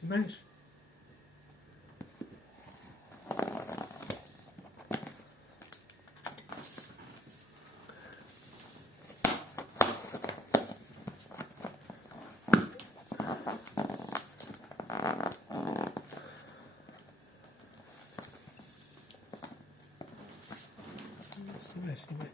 Снимаешь? Снимай, снимай.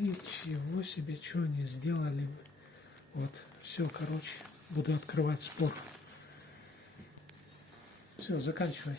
Ничего себе, что они сделали. Вот, все, короче, буду открывать спор. Все, заканчивай.